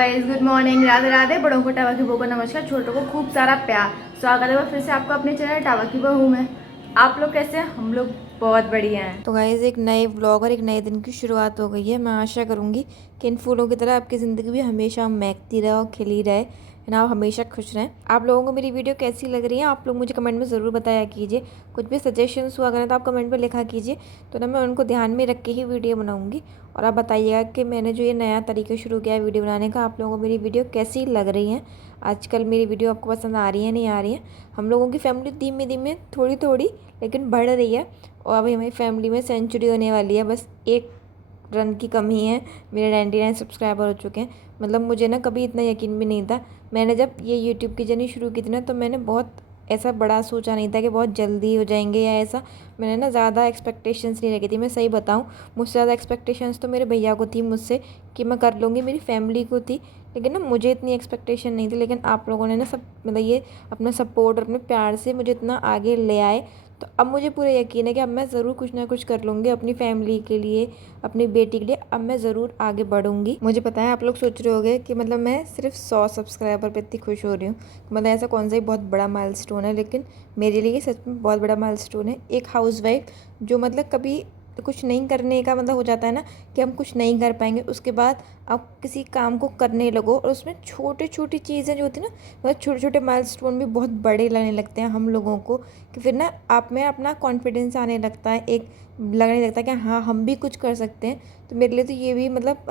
Guys, good morning, Radhe Radhe. बड़ों को tower की बहू को नमस्कार, छोटों को खूब सारा प्यार। स्वागत है फिर से आपका अपने चैनल टावा की बहू में। आप लोग कैसे हैं? हम लोग बहुत बढ़िया हैं। तो गाइज़ एक नए व्लॉग और एक नए दिन की शुरुआत हो गई है। मैं आशा करूँगी कि इन फूलों की तरह आपकी ज़िंदगी भी हमेशा महकती रहे और खिली रहे, है ना, आप हमेशा खुश रहें। आप लोगों को मेरी वीडियो कैसी लग रही है आप लोग मुझे कमेंट में ज़रूर बताया कीजिए। कुछ भी सजेशंस हुआ करें तो आप कमेंट में लिखा कीजिए, तो ना मैं उनको ध्यान में रख के ही वीडियो बनाऊँगी। और आप बताइएगा कि मैंने जो ये नया तरीका शुरू किया है वीडियो बनाने का, आप लोगों को मेरी वीडियो कैसी लग रही है। आजकल मेरी वीडियो आपको पसंद आ रही है नहीं आ रही है। हम लोगों की फैमिली धीमे धीमे थोड़ी थोड़ी लेकिन बढ़ रही है। और अभी हमारी फैमिली में सेंचुरी होने वाली है, बस एक रन की कमी है। मेरे 99 सब्सक्राइबर हो चुके हैं। मतलब मुझे ना कभी इतना यकीन भी नहीं था। मैंने जब ये यूट्यूब की जर्नी शुरू की थी ना, तो मैंने बहुत ऐसा बड़ा सोचा नहीं था कि बहुत जल्दी हो जाएंगे या ऐसा। मैंने ना ज़्यादा एक्सपेक्टेशंस नहीं रखी थी। मैं सही बताऊँ, मुझसे ज़्यादा एक्सपेक्टेशंस तो मेरे भैया को थी मुझसे कि मैं कर लूँगी, मेरी फैमिली को थी। लेकिन ना मुझे इतनी एक्सपेक्टेशन नहीं थी। लेकिन आप लोगों ने ना सब मतलब ये अपना सपोर्ट और अपने प्यार से मुझे इतना आगे ले आए, तो अब मुझे पूरा यकीन है कि अब मैं ज़रूर कुछ ना कुछ कर लूँगी अपनी फैमिली के लिए, अपनी बेटी के लिए। अब मैं ज़रूर आगे बढ़ूँगी। मुझे पता है आप लोग सोच रहे होंगे कि मतलब मैं सिर्फ 100 सब्सक्राइबर पे इतनी खुश हो रही हूँ, मतलब ऐसा कौन सा ही बहुत बड़ा माइलस्टोन है। लेकिन मेरे लिए सच में बहुत बड़ा माइलस्टोन है। एक हाउसवाइफ जो मतलब कभी कुछ नहीं करने का मतलब हो जाता है ना कि हम कुछ नहीं कर पाएंगे, उसके बाद आप किसी काम को करने लगो और उसमें छोटी छोटी चीज़ें जो होती है ना, मतलब छोटे छोटे माइलस्टोन भी बहुत बड़े लगने लगते हैं हम लोगों को, कि फिर ना आप में अपना कॉन्फिडेंस आने लगता है, एक लगने लगता है कि हाँ हम भी कुछ कर सकते हैं। तो मेरे लिए तो ये भी मतलब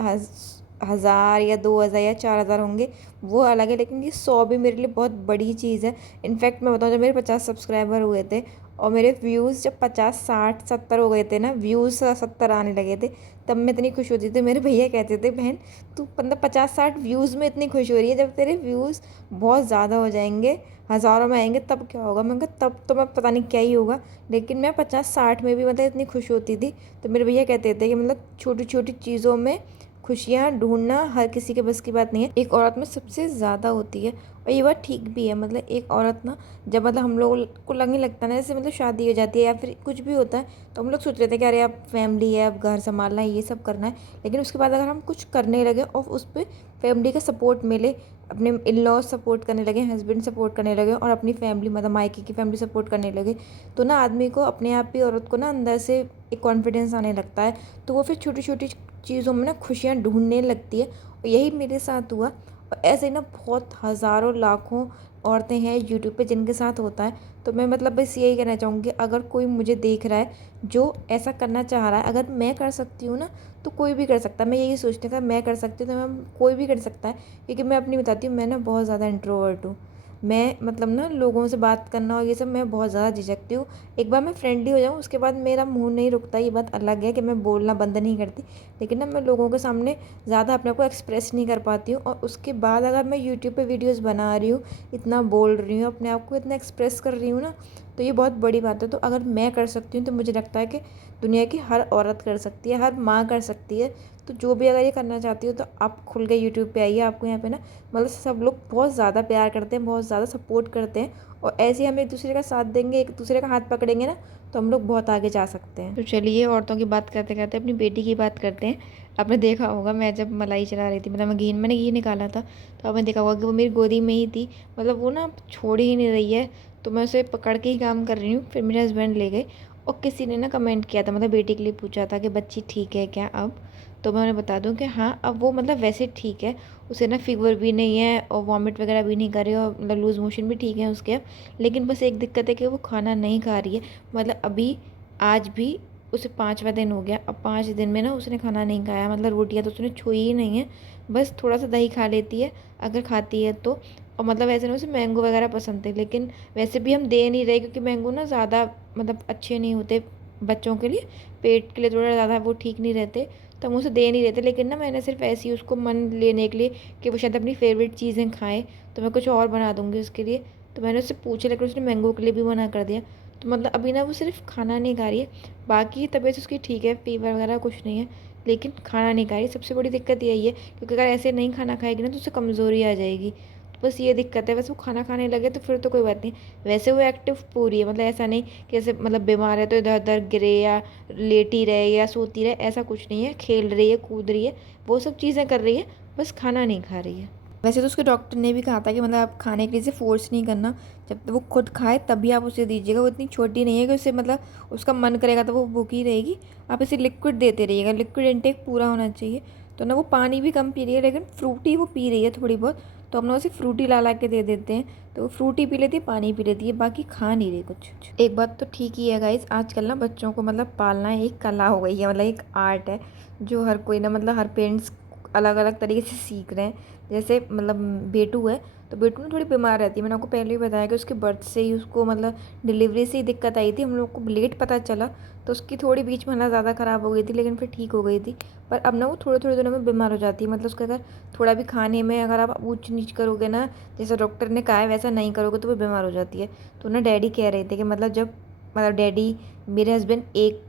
1000 या 2000 या 4000 होंगे वो अलग है, लेकिन ये 100 भी मेरे लिए बहुत बड़ी चीज़ है। इनफैक्ट मैं बताऊँ, जब मेरे 50 सब्सक्राइबर हुए थे और मेरे व्यूज़ जब 50 60 70 हो गए थे ना, व्यूज़ 70 आने लगे थे, तब मैं इतनी खुश होती थी। मेरे भैया कहते थे, बहन तू मतलब 50 60 व्यूज़ में इतनी खुश हो रही है, जब तेरे व्यूज़ बहुत ज़्यादा हो जाएंगे, हज़ारों में आएंगे, तब क्या होगा। मैंने कहा तब तो मैं पता नहीं क्या ही होगा। लेकिन मैं 50 60 में भी मतलब इतनी खुश होती थी। तो मेरे भैया कहते थे कि मतलब छोटी छोटी चीज़ों में खुशियाँ ढूंढना हर किसी के बस की बात नहीं है, एक औरत में सबसे ज़्यादा होती है। और ये बात ठीक भी है। मतलब एक औरत ना, जब मतलब हम लोगों को लगने लगता है ना, जैसे मतलब शादी हो जाती है या फिर कुछ भी होता है, तो हम लोग सोच रहे थे कि अरे अब फैमिली है, अब घर संभालना है, ये सब करना है। लेकिन उसके बाद अगर हम कुछ करने लगे और उस पर फैमिली का सपोर्ट मिले, अपने इन लॉज सपोर्ट करने लगे, हस्बैंड सपोर्ट करने लगे और अपनी फैमिली मतलब मायके की फैमिली सपोर्ट करने लगे, तो ना आदमी को अपने आप ही, औरत को ना अंदर से एक कॉन्फिडेंस आने लगता है। तो वो फिर छोटी छोटी चीज़ों में ना खुशियाँ ढूंढने लगती है। और यही मेरे साथ हुआ। और ऐसे ना बहुत हज़ारों लाखों औरतें हैं यूट्यूब पे जिनके साथ होता है। तो मैं मतलब बस यही कहना चाहूँगी, अगर कोई मुझे देख रहा है जो ऐसा करना चाह रहा है, अगर मैं कर सकती हूँ ना, तो कोई भी कर सकता है। मैं यही सोचती हूँ कि मैं कर सकती हूँ तो मैं कोई भी कर सकता है। क्योंकि मैं अपनी बताती हूँ, मैं ना बहुत ज़्यादा इंट्रोवर्ट हूँ। मैं मतलब ना लोगों से बात करना और ये सब मैं बहुत ज़्यादा झिझकती हूँ। एक बार मैं फ्रेंडली हो जाऊँ उसके बाद मेरा मुंह नहीं रुकता। ये बात अलग है कि मैं बोलना बंद नहीं करती, लेकिन ना मैं लोगों के सामने ज़्यादा अपने को एक्सप्रेस नहीं कर पाती हूँ। और उसके बाद अगर मैं यूट्यूब पे वीडियोस बना रही हूँ, इतना बोल रही हूँ, अपने आप को इतना एक्सप्रेस कर रही हूँ ना, तो ये बहुत बड़ी बात है। तो अगर मैं कर सकती हूँ तो मुझे लगता है कि दुनिया की हर औरत कर सकती है, हर माँ कर सकती है। तो जो भी अगर ये करना चाहती हो तो आप खुल के यूट्यूब पे आइए। आपको यहाँ पे ना मतलब सब लोग बहुत ज़्यादा प्यार करते हैं, बहुत ज़्यादा सपोर्ट करते हैं। और ऐसे ही हम एक दूसरे का साथ देंगे, एक दूसरे का हाथ पकड़ेंगे ना, तो हम लोग बहुत आगे जा सकते हैं। तो चलिए औरतों की बात करते करते अपनी बेटी की बात करते हैं। आपने देखा होगा, मैं जब मलाई चला रही थी, मतलब मैंने घी निकाला था, तो आपने देखा होगा कि वो मेरी गोदी में ही थी। मतलब वो ना छोड़ ही नहीं रही है, तो मैं उसे पकड़ के ही काम कर रही हूँ। फिर मेरे हस्बैंड ले गए और किसी ने ना कमेंट किया था, मतलब बेटी के लिए पूछा था कि बच्ची ठीक है क्या अब। तो मैं उन्हें बता दूं कि हाँ अब वो मतलब वैसे ठीक है। उसे ना फीवर भी नहीं है और वॉमिट वगैरह भी नहीं कर रही है और मतलब लूज़ मोशन भी ठीक है उसके अब। लेकिन बस एक दिक्कत है कि वो खाना नहीं खा रही है। मतलब अभी आज भी उसे 5वां दिन हो गया। अब 5 दिन में ना उसने खाना नहीं खाया, मतलब रोटियाँ तो उसने छुई ही नहीं है। बस थोड़ा सा दही खा लेती है अगर खाती है तो। और मतलब वैसे ना उसे मैंगो वगैरह पसंद थे, लेकिन वैसे भी हम दे नहीं रहे क्योंकि मैंगो ना ज़्यादा मतलब अच्छे नहीं होते बच्चों के लिए, पेट के लिए थोड़ा ज़्यादा वो ठीक नहीं रहते, तो हम उसे दे नहीं रहे थे। लेकिन ना मैंने सिर्फ ऐसे ही उसको मन लेने के लिए कि वो शायद अपनी फेवरेट चीज़ें खाएं, तो मैं कुछ और बना दूँगी उसके लिए। तो मैंने उससे पूछा, लेकिन उसने मैंगो के लिए भी मना कर दिया। तो मतलब अभी ना वो सिर्फ खाना नहीं खा रही है, बाकी तबीयत उसकी ठीक है, फीवर वगैरह कुछ नहीं है, लेकिन खाना नहीं खा रही। सबसे बड़ी दिक्कत यही है, क्योंकि अगर ऐसे नहीं खाना खाएगी ना तो उसे कमज़ोरी आ जाएगी। तो बस ये दिक्कत है। वैसे वो खाना खाने लगे तो फिर तो कोई बात नहीं। वैसे वो एक्टिव पूरी है, मतलब ऐसा नहीं कि जैसे मतलब बीमार है तो इधर उधर गिरे या लेटी रहे या सोती रहे, ऐसा कुछ नहीं है। खेल रही है, कूद रही है, वो सब चीज़ें कर रही है। बस खाना नहीं खा रही है। वैसे तो उसके डॉक्टर ने भी कहा था कि मतलब आप खाने के लिए इसे फोर्स नहीं करना, जब तक वो खुद खाए तभी आप उसे दीजिएगा। वो इतनी छोटी नहीं है कि उसे मतलब उसका मन करेगा तो वो भूखी रहेगी। आप इसे लिक्विड देते रहिएगा, लिक्विड इंटेक पूरा होना चाहिए। तो ना वो पानी भी कम पी रही है, लेकिन फ्रूटी वो पी रही है थोड़ी बहुत, तो हम लोग उसे फ्रूटी ला के दे देते हैं, तो वो फ्रूटी पी लेती है, पानी पी लेती है, बाकी खा नहीं रही कुछ। एक बात तो ठीक ही है गाइस, आजकल ना बच्चों को मतलब पालना एक कला हो गई है, मतलब एक आर्ट है जो हर कोई ना मतलब हर पेरेंट्स अलग अलग तरीके से सीख रहे हैं। जैसे मतलब बेटू है, तो बेटू ना थोड़ी बीमार रहती है। मैंने आपको पहले ही बताया कि उसके बर्थ से ही उसको मतलब डिलीवरी से ही दिक्कत आई थी। हम लोग को लेट पता चला, तो उसकी थोड़ी बीच में हालत ज़्यादा ख़राब हो गई थी, लेकिन फिर ठीक हो गई थी। पर अब ना वो थोड़े थोड़े दिनों में बीमार हो जाती है। मतलब उसका अगर थोड़ा भी खाने में अगर आप ऊँच नीच करोगे ना, जैसा डॉक्टर ने कहा है वैसा नहीं करोगे, तो वो बीमार हो जाती है। तो ना डैडी कह रहे थे कि मतलब डैडी, मेरे हस्बैंड, एक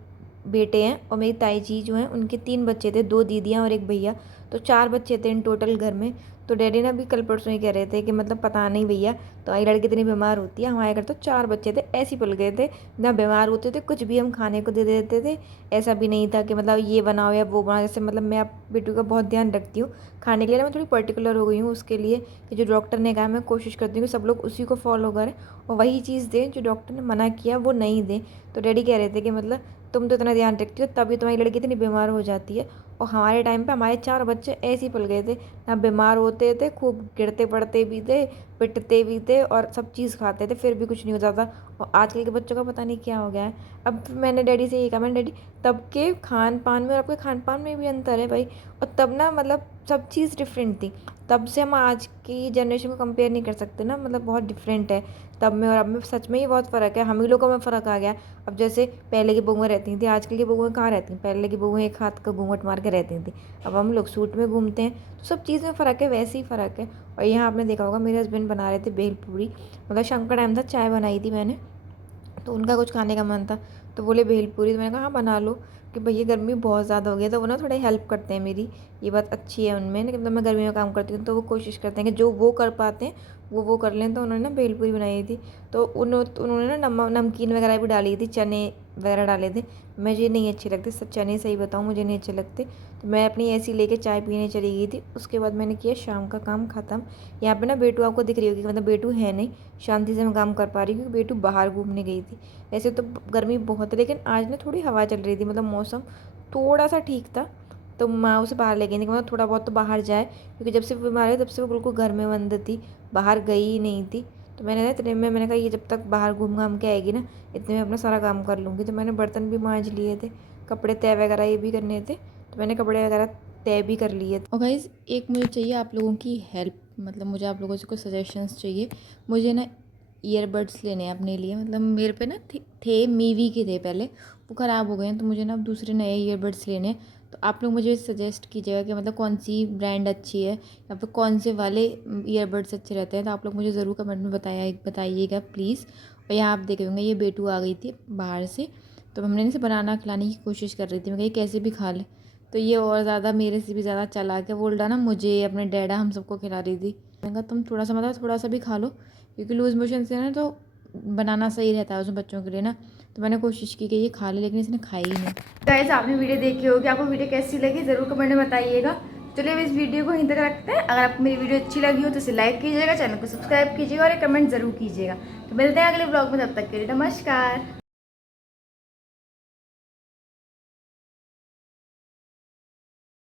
बेटे हैं, और मेरी ताई जी जो हैं उनके 3 बच्चे थे, 2 दीदियाँ और एक भैया, तो 4 बच्चे थे इन टोटल घर में। तो डैडी ना भी कल परसों ही कह रहे थे कि मतलब पता नहीं भैया, तो आई लड़की इतनी बीमार होती है, हमारे घर तो 4 बच्चे थे, ऐसे ही पल गए थे। ना बीमार होते थे, कुछ भी हम खाने को दे देते थे। ऐसा भी नहीं था कि मतलब ये बनाओ या वो बनाओ। जैसे मतलब मैं आप बेटू का बहुत ध्यान रखती हूँ खाने के लिए ना, मैं थोड़ी पर्टिकुलर हो गई हूँ उसके लिए, कि जो डॉक्टर ने कहा मैं कोशिश करती हूँ कि सब लोग उसी को फॉलो करें और वही चीज़ दें जो डॉक्टर ने मना किया वो नहीं दें। तो डैडी कह रहे थे कि मतलब तुम तो इतना ध्यान रखती हो, तभी तुम्हारी लड़की इतनी बीमार हो जाती है। और हमारे टाइम पे हमारे 4 बच्चे ऐसे ही पल गए थे, ना बीमार होते थे, खूब गिरते पड़ते भी थे, पिटते भी थे, और सब चीज़ खाते थे, फिर भी कुछ नहीं होता था। और आजकल के बच्चों का पता नहीं क्या हो गया है। अब मैंने डैडी से यही कहा, मैंने डैडी, तब के खान पान में और आपके खान पान में भी अंतर है भाई। और तब ना मतलब सब चीज़ डिफरेंट थी, तब से हम आज की जनरेशन को कंपेयर नहीं कर सकते ना, मतलब बहुत डिफरेंट है तब में और अब में। सच में ही बहुत फ़र्क है, हम ही लोगों में फ़र्क आ गया। अब जैसे पहले की बहुएं रहती थी, आजकल की बहुएं कहाँ रहती हैं। पहले की बहुएं एक हाथ का घूंघट मार के रहती थी, अब हम लोग सूट में घूमते हैं। तो सब चीज़ में फ़र्क है, वैसे ही फ़र्क है। और यहाँ आपने देखा होगा मेरे हस्बैंड बना रहे थे भेलपूरी, मतलब शाम का टाइम था, चाय बनाई थी मैंने, तो उनका कुछ खाने का मन था, तो बोले भेलपूरी, तो मैंने कहा हाँ बना लो, कि भैया गर्मी बहुत ज़्यादा हो गई है। तो वो ना थोड़ा हेल्प करते हैं मेरी, ये बात अच्छी है उनमें, लेकिन मतलब मैं गर्मी में काम करती हूँ तो वो कोशिश करते हैं कि जो वो कर पाते हैं वो कर लें। तो उन्होंने ना भेलपूरी बनाई थी, तो उन्होंने ना नमकीन वगैरह भी डाली थी, चने वगैरह डाले थे। मुझे नहीं अच्छे लगते चने, सही बताऊँ मुझे नहीं अच्छे लगते। तो मैं अपनी ऐसी लेके चाय पीने चली गई थी। उसके बाद मैंने किया शाम का काम ख़त्म। यहाँ पे ना बेटू आपको दिख रही होगी, मतलब बेटू है नहीं, शांति से मैं काम कर पा रही हूँ, क्योंकि बेटू बाहर घूमने गई थी। वैसे तो गर्मी बहुत है, लेकिन आज ना थोड़ी हवा चल रही थी, मतलब मौसम थोड़ा सा ठीक था, तो माँ उसे बाहर ले गई थी, मतलब थोड़ा बहुत तो बाहर जाए, क्योंकि जब से वो बीमार है तब से वो बिल्कुल घर में बंद थी, बाहर गई ही नहीं थी। तो मैंने ना इतने में मैंने कहा ये जब तक बाहर घूम घाम के आएगी ना, इतने में अपना सारा काम कर लूँगी। तो मैंने बर्तन भी मांज लिए थे, कपड़े तय वगैरह ये भी करने थे, तो मैंने कपड़े वगैरह तय भी कर लिए थे। और गाइस एक मुझे चाहिए आप लोगों की हेल्प, मतलब मुझे आप लोगों से कुछ सजेशंस चाहिए। मुझे ना ईयरबड्स लेने हैं अपने लिए, मतलब मेरे पे ना थे मीवी के थे पहले, वो ख़राब हो गए हैं, तो मुझे ना अब दूसरे नए ईयरबड्स लेने हैं। तो आप लोग मुझे सजेस्ट कीजिएगा कि मतलब कौन सी ब्रांड अच्छी है, या फिर कौन से वाले ईयरबड्स अच्छे रहते हैं। तो आप लोग मुझे ज़रूर कमेंट में बताइएगा प्लीज़। और यहाँ आप देख होंगे ये बेटू आ गई थी बाहर से, तो हमने इसे बनाना खिलाने की कोशिश कर रही थी, मैं कही कैसे भी खा ले, तो ये और ज़्यादा मेरे से भी ज़्यादा चला के बोल रहा ना, मुझे अपने डैडा हम सबको खिला रही थी। मैंने कहा तुम थोड़ा सा मतलब थोड़ा सा भी खा लो, क्योंकि लूज़ मोशन से ना तो बनाना सही रहता है उसमें बच्चों के लिए ना। तो मैंने कोशिश की कि ये खा ले, लेकिन इसने खाई ही नहीं। गाइस आपने वीडियो देखी होगी, आपको वीडियो कैसी लगी ज़रूर कमेंट में बताइएगा। चलिए अब इस वीडियो को यहीं तक रखते हैं। अगर आपको मेरी वीडियो अच्छी लगी हो तो इसे लाइक कीजिएगा, चैनल को सब्सक्राइब कीजिएगा और एक कमेंट ज़रूर कीजिएगा। तो मिलते हैं अगले ब्लॉग में, तब तक के लिए नमस्कार।